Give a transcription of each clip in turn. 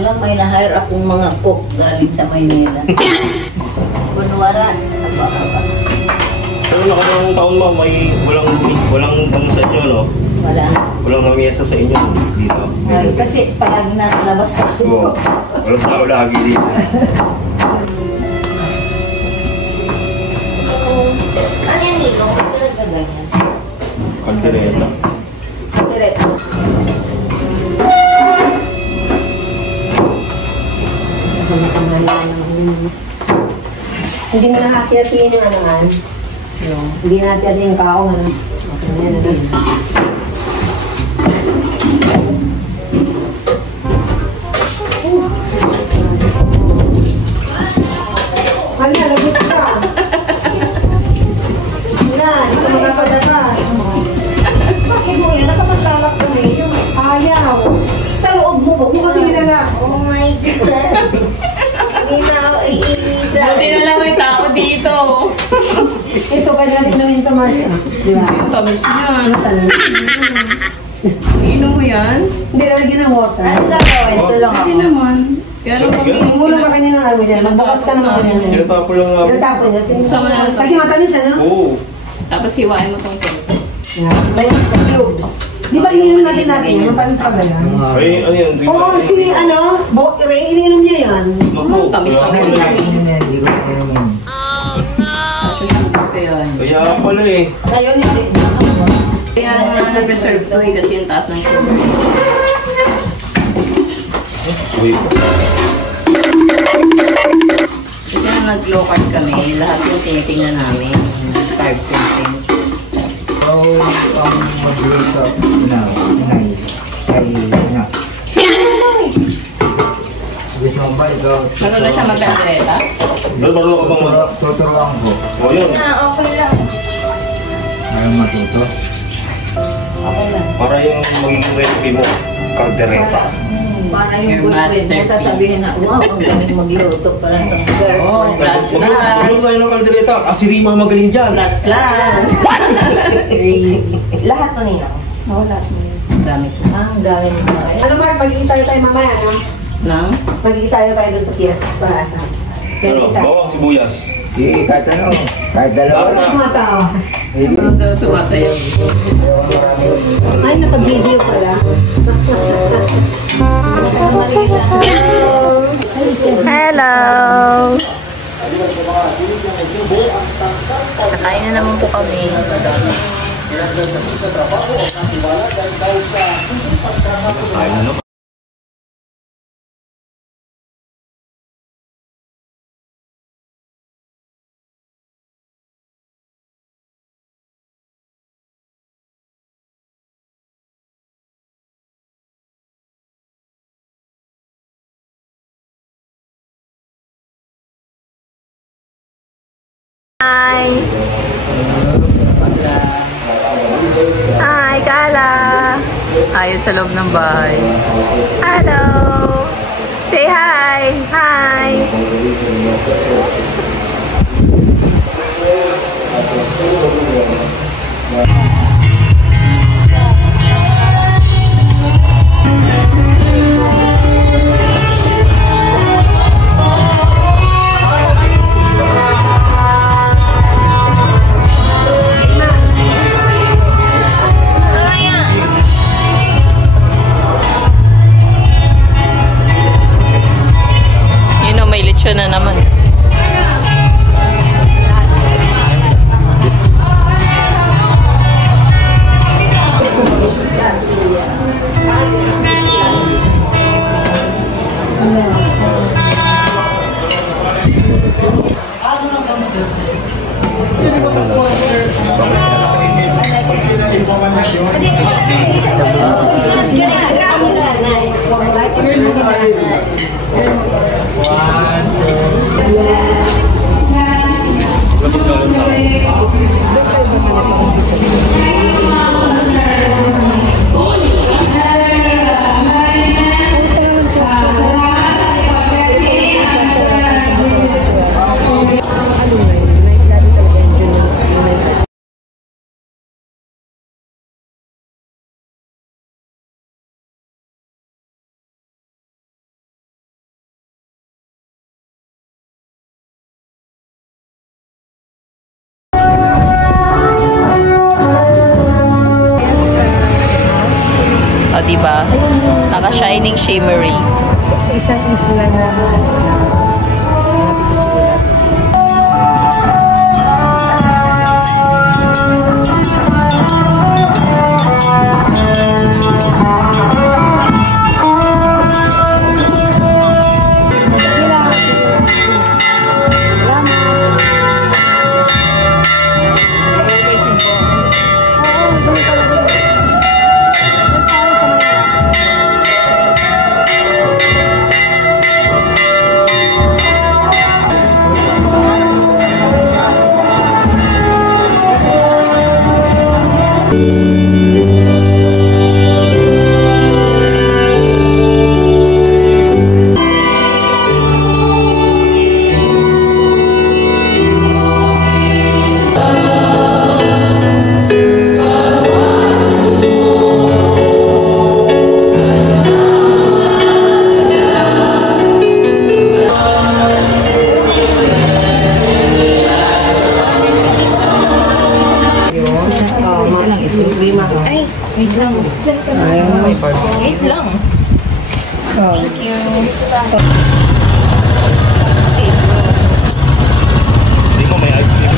lang, may na-hire akong mga cook galing sa Maynila. Kunwara, nagpapapa. Pero nakaraang taon ma, may walang sa inyo, no? Wala. Walang namiyesa sa inyo dito. Ay, kasi palagi nasa labas ako. Oo. Walang tao lagi dito. Ano yan dito? Talaga ganyan. Kaldereta. Diretso. Hindi mo na hati-hatiin yung ano nga. Hindi na hati-hatiin yung kaong ano. Okay, yan. Hala, lagot ka. Wala, hindi ka magkapadapan. Bakit mo yun? Nakapaglalak ka na yun. Ayaw. Sa loob mo ba? Hindi kasi hinala. Oh my God. Hindi na ako iinita. Buti na lang may tao dito. Ito, pwede natin inumin ito, Mars. Di ba? Ang tamis niyan. Ano tanong? Inom mo yan? Hindi, lalagyan ng water. Ano gagawin? Ito lang ako. Hindi naman. Kaya lang kami. Umulong ka kanina ng almo dyan. Magbukas ka naman kanina. Tinatapo lang nga. Tinatapon niya. Sama na lang. Kasi matamis, ano? Oo. Tapos hiwain mo tong puso. May cubes. Di ba ininom natin yan? Matamis pa ba yan? Ay, ano yan? Oo, si ano, Ray, ininom niya yan. Naku, Tamis wala na na. Kaya pala eh. Ngayon, hindi. Kaya nga na-preserve to eh kasi yung taas ng sugar. Uy. Kasi nung nag-low carb kami, lahat yung tinitingnan namin. Carb content. So, ang mag-wake up na, sinay, kay, na. Gusto mo ba ikaw? Marunong na siya magkakareta? Dahil marunong ka bang mag... Tuturuan ko. O yun. Okay lang. Ayaw matuto. Okay lang. Para yung magiging recipe mo. Kaldereta. Para yung Your good friend mo masterpiece. sasabihin na, wow, ang galing magluto pala ng girl. Oh, plus Magluto tayo ng kaldereta. Si Rima magaling dyan. plus plus. Crazy. Lahat to nila. Oo, lahat mo yun. Dami ko. Ang galing mo eh. Ano, Mars, mag-iisayo tayo mamaya, no? Nang? Mag-iisayo tayo dun sa pier. Palasa. Kaya Pero, isa. bawang sibuyas. Sige, kahit ano, kahit dalawa Tama. na. Mga tao. Sumasayaw. Ay, naka-video pala. Hello! Nakain na naman po kami. Ayun na. Hi! Hi, Kala! Ayos sa loob ng bahay. Hello! Say hi! Hi! Shining Shimmery. Isang isla na malapit sa sulat. Wait lang. Thank you. Hindi mo may ice cream.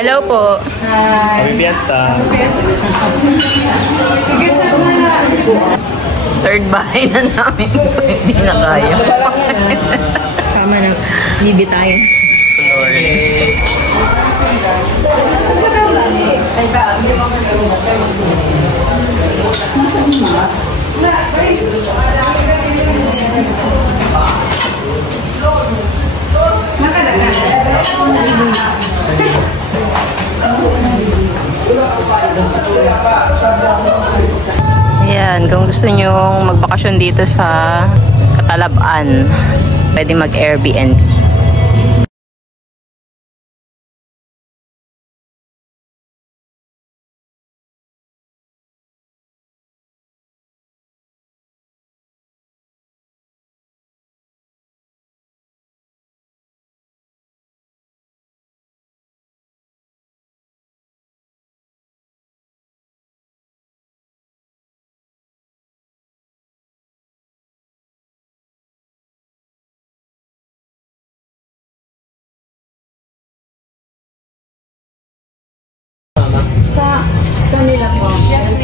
Hello po. Happy Fiesta. Third bahay na namin. Hindi na kaya. Tama na. Hindi tayo. Ayan, kung gusto nyong magbakasyon dito sa Catalaban, pwede mag-Airbnb.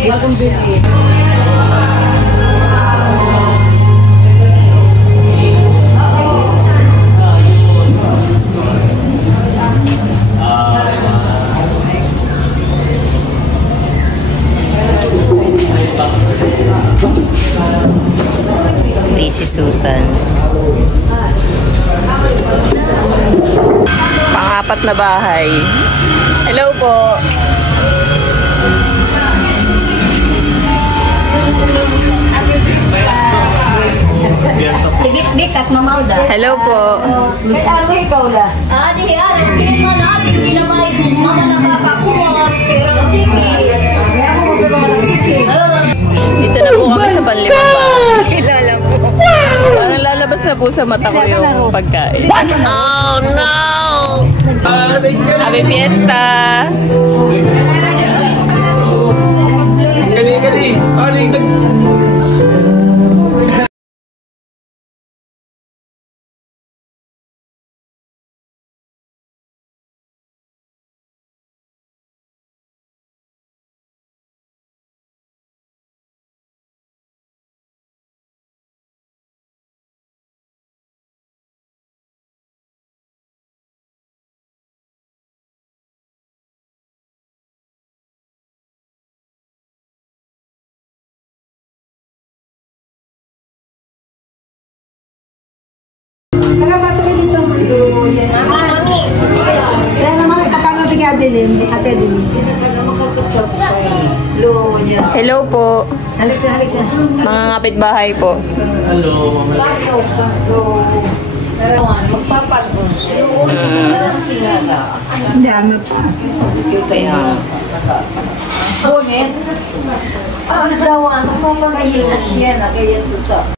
Bagong bili. Si Susan. Pang-apat na bahay. Hello po. Dik at mamauda. Hello po. May ano ikaw na? Di kini nga natin ginamay mama na makakuha pero sige. Dito na po kami sa panlimang bahay. Kilala po. Parang lalabas na po sa mata ko yung pagkain. Oh no! Happy Fiesta! Pasok kayo dito. Kaya naman, kapag natin kaya dilim, ate dilim. Hello po. Halika. Mga kapitbahay po. Pasok. Magpapagod siya. Hindi, ano pa. Kaya. Ngunit, ang dawan, magpapahilas siya na kaya tuta.